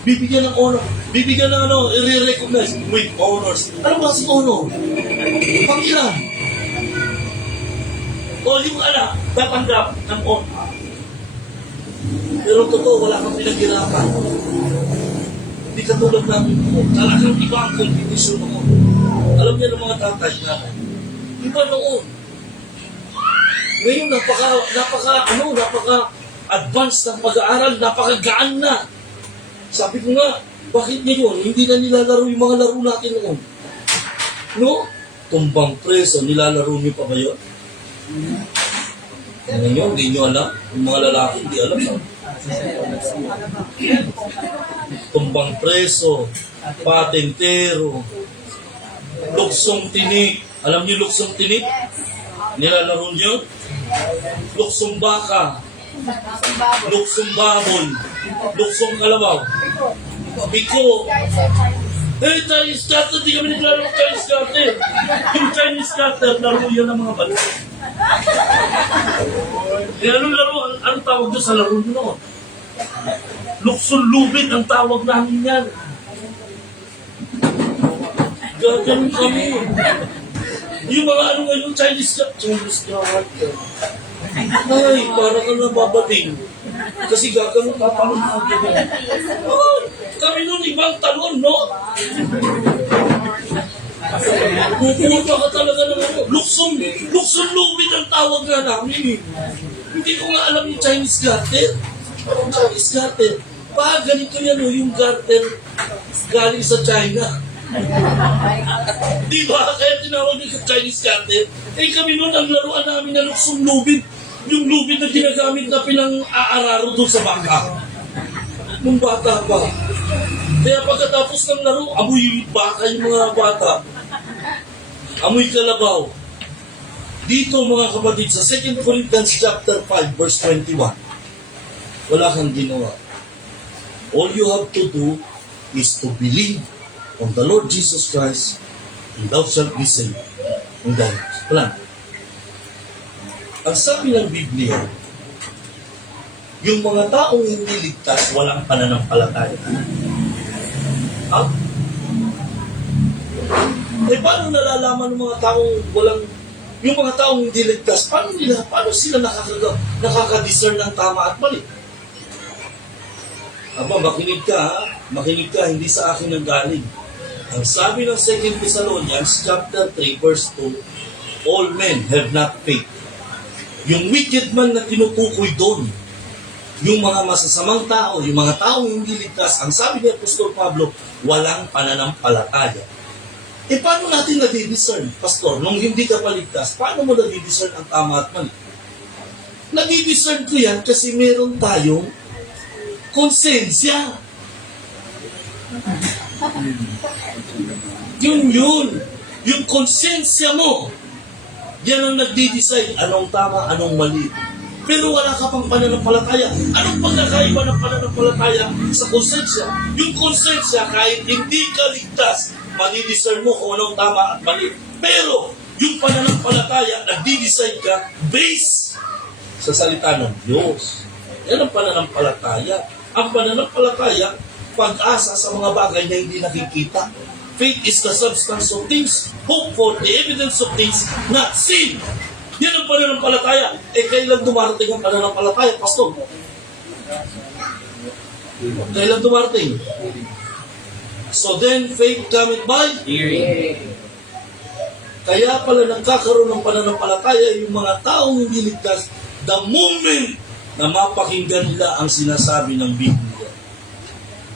Bibigyan ng honor, bibigyan ng i-recognize with honors. Ano ba si honor? Pangilan. O yung anak, tatanggap ng honor. Pero totoo, wala kang pinaghirapan. Hindi katulad namin po. Talagang iba ang competition noon. Alam niya ng mga tatay namin. Iba noon. Ngayon, napaka-advanced ng pag-aaral, napakagaan na. Sabi ko nga, bakit ngayon, hindi na nilalaro yung mga laro natin noon? No? Tumbang preso, nilalaro niyo pa ba yun? Ngayon, hindi nyo alam. Yung mga lalaki, hindi alam. Tumbang preso, patentero, luksong tinik. Alam niyo luksong tinik? Nilalaro niyo? Luksong baka, luksong baboy, luksong kalabaw, biko. Eh, Chinese cutter, di kami naglalaro ng Chinese cutter. Yung Chinese cutter, laro yan ng mga balo. Eh, anong laro? Anong tawag doon sa laro nyo noon? Luksong lubid ang tawag namin yan. Gaganon kami. Yung mga ano ngayon, Chinese cutter. Ay, parang ka nababating. Kasi gagawin ka pa rin ang gawin. Oh, kami nun ibang talon, no? Pupunta ka talaga ng ano. Luksong lubid ang tawag nga namin. Hindi ko nga alam yung Chinese garter. Anong Chinese garter? Ganito yan, yung garter galing sa China. Di ba? Kaya tinawag yung Chinese garter. Eh kami nun, ang laruan namin na luksong lubid. Yung lubid na ginagamit na pinang-aararo doon sa baka. Nung bata pa. Kaya pagkatapos ng laro, amoy baka yung mga bata. Amoy kalabaw. Dito mga kapatid, sa 2 Corinthians chapter 5, verse 21, wala kang ginawa. All you have to do is to believe on the Lord Jesus Christ and thou shalt be saved. And then, plan. Ang sabi ng Biblia, yung mga taong hindi ligtas, walang pananampalataya. Ha? Eh, paano nalalaman ng mga taong yung mga taong hindi ligtas, paano sila nakaka-discern ng tama at mali? Aba, makinig ka ha. Makinig ka, hindi sa akin ang galing. Ang sabi ng 2 Thessalonians chapter 3 verse 2, all men have not faith. Yung wicked man na tinutukoy doon, yung mga masasamang tao, yung mga taong hindi ligtas, ang sabi ni Apostol Pablo, walang pananampalataya. E paano natin nadi-discern, Pastor? Nung hindi ka paligtas, paano mo nadi-discern ang tama at mali? Nadi-discern ko yan kasi meron tayong konsensya. Yun. Yung konsensya mo, yan ang nagdi-decide anong tama, anong mali. Pero wala ka pang pananampalataya. Anong pagkakaiba ng pananampalataya sa konsensya? Yung konsensya, kahit hindi ka ligtas, madi-discern mo kung anong tama at mali. Pero, yung pananampalataya, nagdi-decide ka based sa salita ng Diyos. Yan ang pananampalataya. Ang pananampalataya, pag-asa sa mga bagay na hindi nakikita. Faith is the substance of things, hope for the evidence of things not seen. Yan ang pananampalataya. Eh, kailan dumarating ang pananampalataya, Pastor? Kailan dumarating? So then, faith cometh by hearing. Kaya pala nagkakaroon ng pananampalataya yung mga taong hindi ligtas the moment na mapakinggan nila ang sinasabi ng Biblia.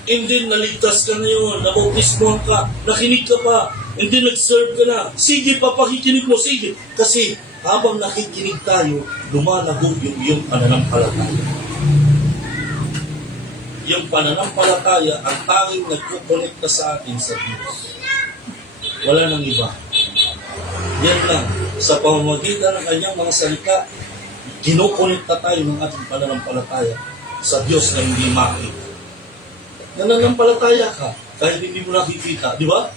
And then, naligtas ka na yun, nabautismohan ka, nakinig ka pa, and then nag-serve ka na. Sige pa, pakikinig mo, sige. Kasi habang nakikinig tayo, lumalago yung iyong pananampalataya. Yung pananampalataya, ang tanging nagkukonekta sa atin sa Diyos. Wala nang iba. Yan lang. Sa pamamagitan ng kanyang mga salita, kinokonekta tayo ng ating pananampalataya sa Diyos na hindi makita. Nananampalataya ka kahit hindi mo nakikita, di ba?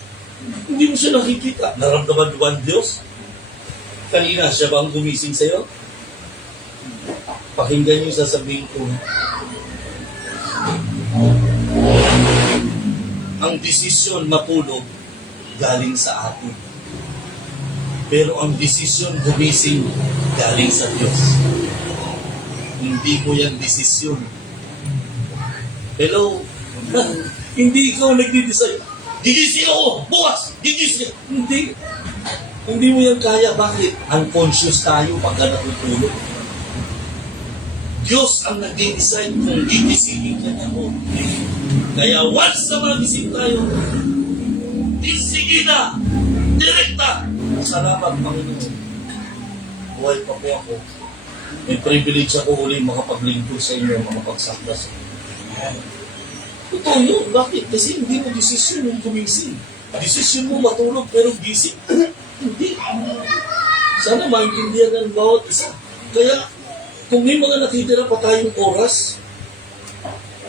Hindi mo siya nakikita. Naramdaman mo ba ang Diyos? Kanina, siya ba ang gumising sa'yo? Pakinggan niyo sasabihin ko. Ang desisyon matulog galing sa atin. Pero ang desisyon gumising galing sa Diyos. Hindi mo yan desisyon. Hello? Hindi ikaw nagdi-decide. Gigising ako! Bukas! Gigising! Hindi. Hindi mo yan kaya. Bakit? Unconscious tayo pagka natutulog. Diyos ang nagdi-decide kung gigisingin ka niya o hindi. Kaya once na magising tayo, sige na! Direkta! Salamat, Panginoon. Buhay pa po ako. May privilege ako uli makapaglingkod sa inyo, makapagsakda sa inyo. Totoo yun. Bakit? Kasi hindi mo desisyon yung gumising. Desisyon mo matulog pero gising. Hindi. Sana maintindihan ng bawat isa. Kaya, kung may mga nakitira pa tayong oras,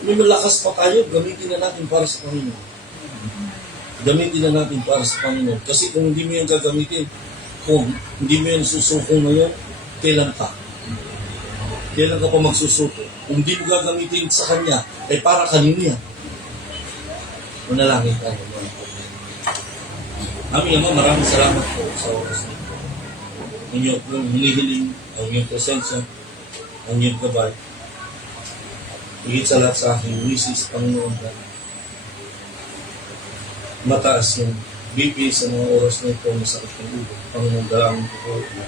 may malakas pa tayo, gamitin na natin para sa Panginoon. Gamitin na natin para sa Panginoon. Kasi kung hindi mo yan gagamitin, kung hindi mo yan susuko ngayon, kailan ka? Kailan ka pa magsusuko? Kung hindi mo gagamitin sa Kanya, ay para kanino yan? Manalangin tayo. Aming Ama, maraming salamat po sa oras nito. Ang inyong pong hinihiling, ang inyong presensya, ang inyong gabay. Higit sa lahat sa aking wisis, Panginoon, na mataas yung BP sa mga oras na ito, masakit ng ulo. Panginoon, dalangin ko po na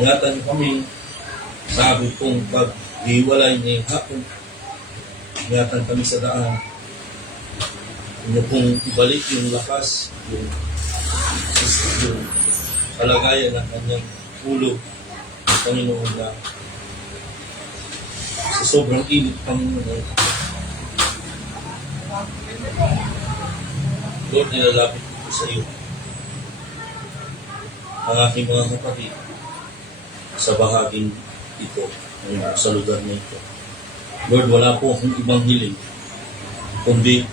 ingatan niyo kami sa abot kong pag-iwalay ngayong hapon. Ingatan kami sa daan. Inyo pong ibalik yung lakas, yung kalagayan ng kanyang ulo, Panginoon, na sa sobrang init, Panginoon. Lord, nilalapit ko sa iyo ang aking mga kapatid sa bahaging ito, sa lugar na ito. Lord, wala po akong ibang hiling, kundi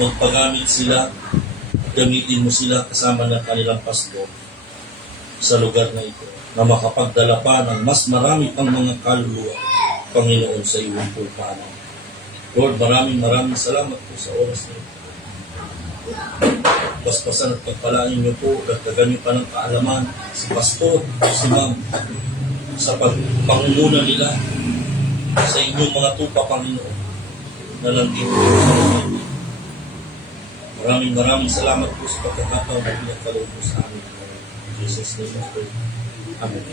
magpagamit sila, gamitin mo sila kasama ng kanilang pastor sa lugar na ito, na makapagdala pa ng mas marami pang mga kaluluwa, Panginoon, sa iyong pulpanan. Lord, maraming salamat po sa oras na ito. Basbasan at pagpalain niyo po, dagdagan niyo pa ng kaalaman si pastor, si ma'am, sa pangunguna nila sa inyong mga tupa, Panginoon. na nandito. Maraming salamat po sa pagkakataon na pinagkaloob po sa amin. Jesus name of God. Amen.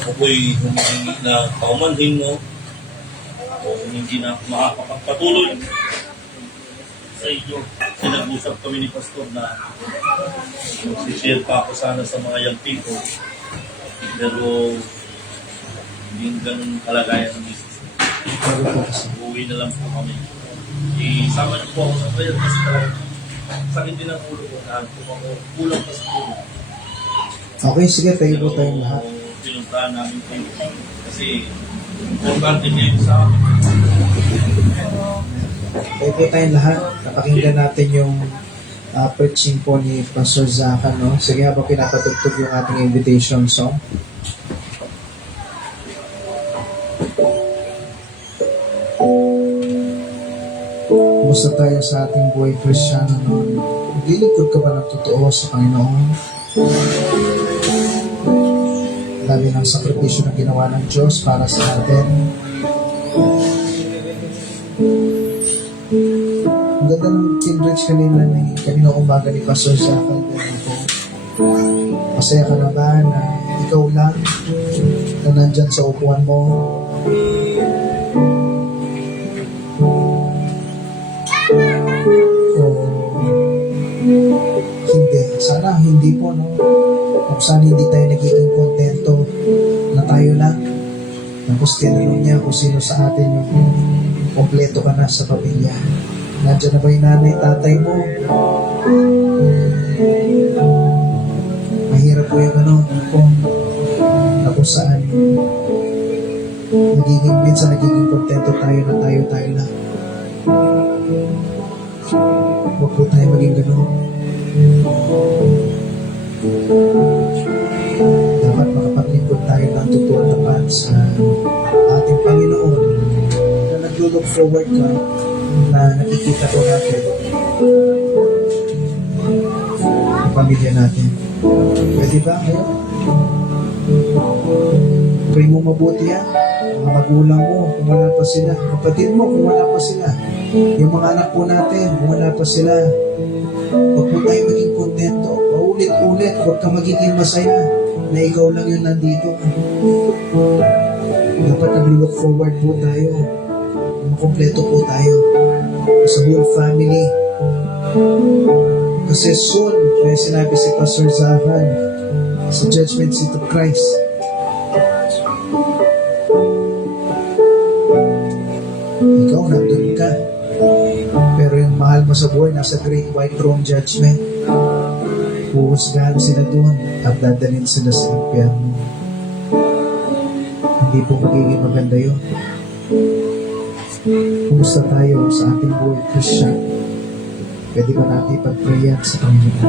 Ako po'y humihingi na paumanhin mo kung hindi na makakapagpatuloy sa inyo. Sinag-usap kami ni Pastor na share pa ako sana sa mga young people. Pero hindi ganun kalagayan ng business. Uwi na lang po kami. Isama niyo po ako sa prayer kasi talagang sakit din ang ulo ko. Kung ako kulang pa sa ulo. Okay, sige, tayo po tayong lahat. Pinuntahan namin kayo. Kasi importante din sa amin. Tayo po tayong lahat. Kapakinggan natin yung preaching po ni Pastor Zaka, no? Sige, habang pinapatugtog yung ating invitation song. Kumusta tayo sa ating buhay Kristiyano, no? Lilingkod ka ba ng totoo sa Panginoon? Labi ng sakripisyo na ginawa ng Diyos para sa atin. Ang ganda ng Kindred kanina kanina umaga ni Pastor Zaka. Masaya ka na ba na ikaw lang na nandyan sa upuan mo? O hindi. Sana hindi po, no? Kung sana hindi tayo nagiging kontento na tayo lang. Tapos tinanong niya kung sino sa atin yung kompleto ka na sa pamilya. Nandiyan na ba yung nanay, tatay mo? Mahirap po yung ano, kung saan minsan nagiging kontento tayo na tayo lang. Huwag po tayo maging gano'n. Dapat makapaglingkod tayo ng totoo naman sa ating Panginoon na nag-look forward ka na nakikita ko natin ang pamilya natin. Pwede ba ngayon? Pray mo mabuti yan. Mga magulang mo, kung wala pa sila. Kapatid mo, kung wala pa sila. Yung mga anak po natin, kung wala pa sila. Huwag po tayo maging kontento. Paulit-ulit, huwag ka magiging masaya na ikaw lang yung nandito. Dapat nag-look forward po tayo. Makompleto po tayo sa whole family. Kasi soon, may sinabi si Pastor Zahan sa Judgment Seat of Christ. Ikaw, nandun ka. Pero yung mahal mo sa buhay, nasa Great White Throne Judgment. Huhusgahan sila doon at dadalhin sila sa impyerno. Hindi po magiging maganda yun. Kumusta tayo sa ating buhay Christian? Pwede ba natin ipag-prayan sa Panginoon?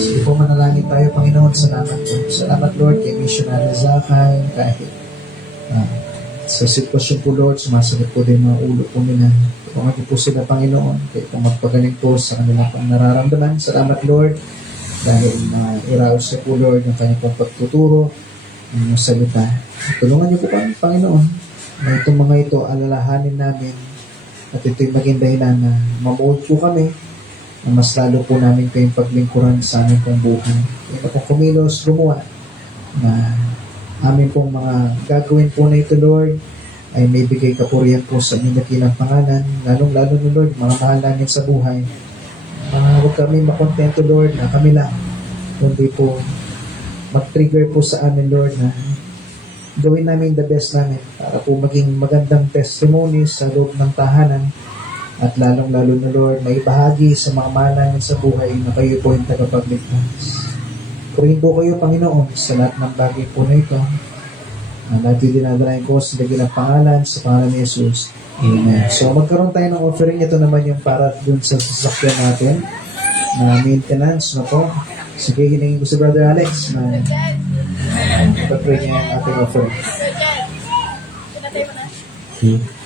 Sige po, manalangin tayo, Panginoon. Salamat po. Salamat, Lord, kay Missionary Zakay, kahit sa sitwasyon po, Lord, sumasakit po din mga ulo po nila. Pangako po sila, Panginoon, kaya po magpagaling po sa kanilang pang nararamdaman. Salamat, Lord, dahil iraos na po, Lord, ng kanyang pong pagtuturo ng salita. Tulungan niyo po kami, Panginoon, na itong mga ito alalahanin namin at ito'y maging dahilan na mamuod po kami na mas lalo po namin kayong paglingkuran sa aming pong buhay. Kaya na po kumilos, gumawa na amin pong mga gagawin po na ito, Lord, ay may bigay kapurihan po sa inyong dakilang pangalan, lalong-lalo na, Lord, mga mahal namin sa buhay. Huwag kami makontento, Lord, na kami lang, kundi po mag-trigger po sa amin, Lord, na gawin namin the best namin para po maging magandang testimony sa loob ng tahanan at lalong-lalo na, Lord, may bahagi sa mga mahal namin sa buhay na kayo po yung tagapagligtas. Purihin po kayo, Panginoon, sa lahat ng bagay po na ito. Lagi dinadalayan ko sa dakilang pangalan, sa pangalan ni Jesus. Amen. So, magkaroon tayo ng offering. Ito naman yung para dun sa sasakyan natin na maintenance, no po. Sige, hiningin ko si Brother Alex na ipapray niya ang ating offering. Pinatay mo na. Okay.